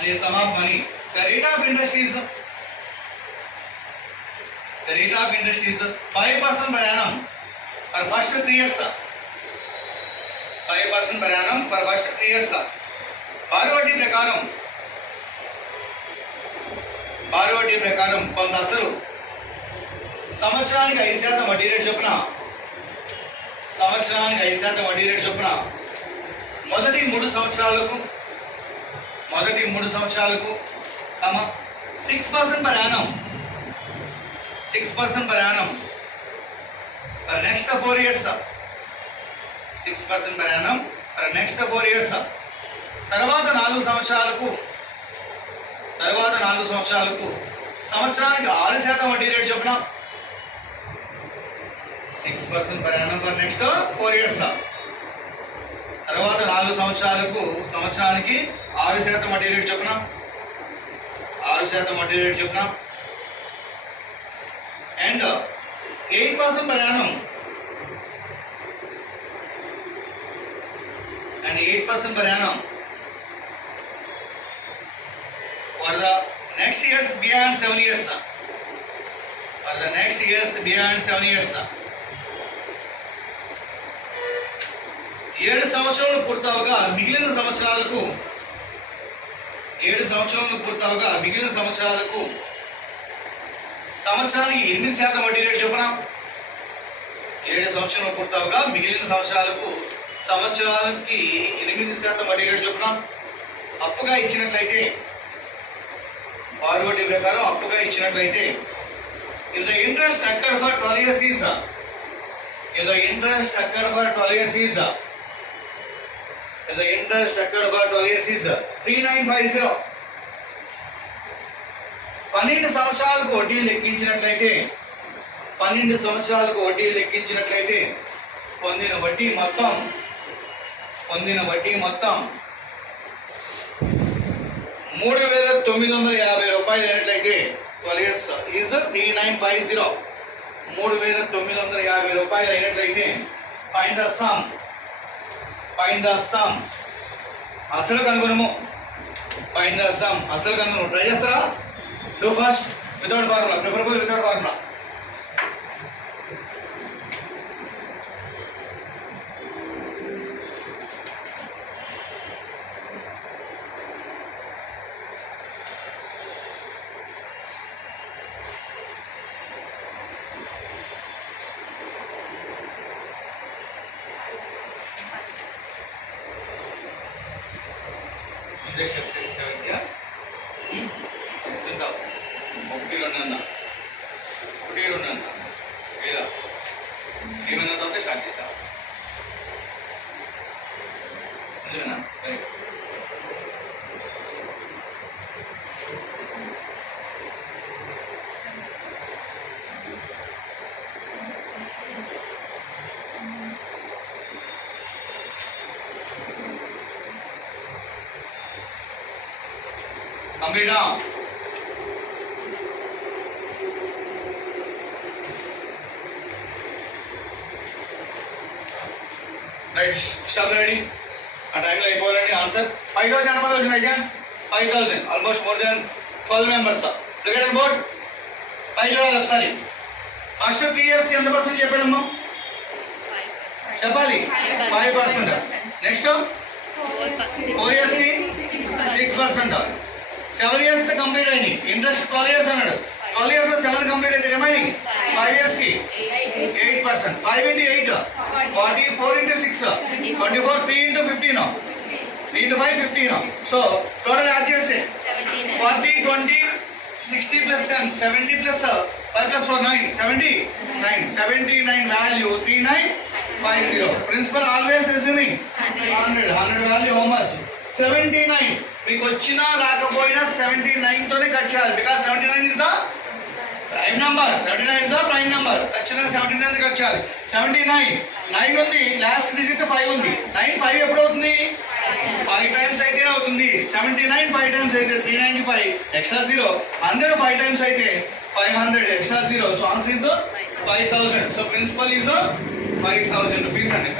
and a sum of money. The rate of interest is 5% per annum for first 3 years. 5% per annum for first 3 years. బారువడ్డీ ప్రకారం కొంత అసలు సంవత్సరానికి 5% వడ్డీ rate చొప్పున మొదటి 3 సంవత్సరాలకు 6% per annum for next 4 years. 6% per annum for next 4 years. తర్వాత 4 సంవత్సరాలకు సంవత్సరానికి 6% వడ్డీ రేటు చొప్పున 6% per annum for next 4 years. తర్వాత 4 సంవత్సరాలకు సంవత్సరానికి 6% వడ్డీ రేటు చొప్పున and 8% per annum for the next years beyond 7 years. 7 సంవత్సరాలు పూర్తవగా మిగిలిన సంవత్సరాలకు సంవత్సరానికి 8% వడ్డీ రేటు చొప్పున 7 సంవత్సరాలు పూర్తవగా మిగిలిన సంవత్సరాలకు సంవత్సరానికి 8% వడ్డీ రేటు చొప్పున అప్పుగా ఇచ్చినట్లయితే బారువడ్డీ ప్రకారం అప్పుగా ఇచ్చినట్లయితే if the interest occurred for 12 years is 3950. 12 సంవత్సరాలకు వడ్డీ లెక్కించినట్లయితే పొందిన వడ్డీ మొత్తం 3,950 రూపాయలు అయినట్లయితే 12 years is 3950. 3,950 రూపాయలు అయినట్లయితే find the sum అసలు కనుగొనము. ట్రై చేస్తారా? Do first without formula, preferable without formula. Interest exercise 7th ఇస్తుంటావు. 1 2 అన్న లేదా 3 తర్వాత స్టార్ట్ చేసావు. నిజమేనా? Very good. Complete now. Right, stop ready. A time like answer 5,000 number of agents. 5,000, almost more than 12 members. Look at the board. 5,000 sorry. First 3 years ఎంత percent చెప్పాడమ్మా? చెప్పాలి 5%. Next 4 years కి 6%. 7 years complete అయింది. Interest 12 years అన్నాడు. 12 years 7 complete అయితే remaining 5 years కి 8%. 5 into 8 40, 4 into 6 24, 3 into 15 3 into 5 15. So total add చేస్తే 40 20 60 plus 10 70 plus 5 plus 4 9 79 value 3950. Principal always assuming 100 value how much 79. మీకు వచ్చినా రాకపోయినా 79 తోనే కట్ చేయాలి. Because 79 is the prime number. 79 is the prime number. ఖచ్చితంగా 79 cut చేయాలి. 79 9 ఉంది, లాస్ట్ డిజిట్ 5 ఉంది. 9 5 ఎప్పుడు అవుతుంది? 5 టైమ్స్ అయితే అవుతుంది. 79 5 టైమ్స్ అయితే 395 ఎక్స్ట్రా 0. 100 5 టైమ్స్ అయితే 500 extra 0. So answer is 5,000. So principal is 5,000 rupees అండి.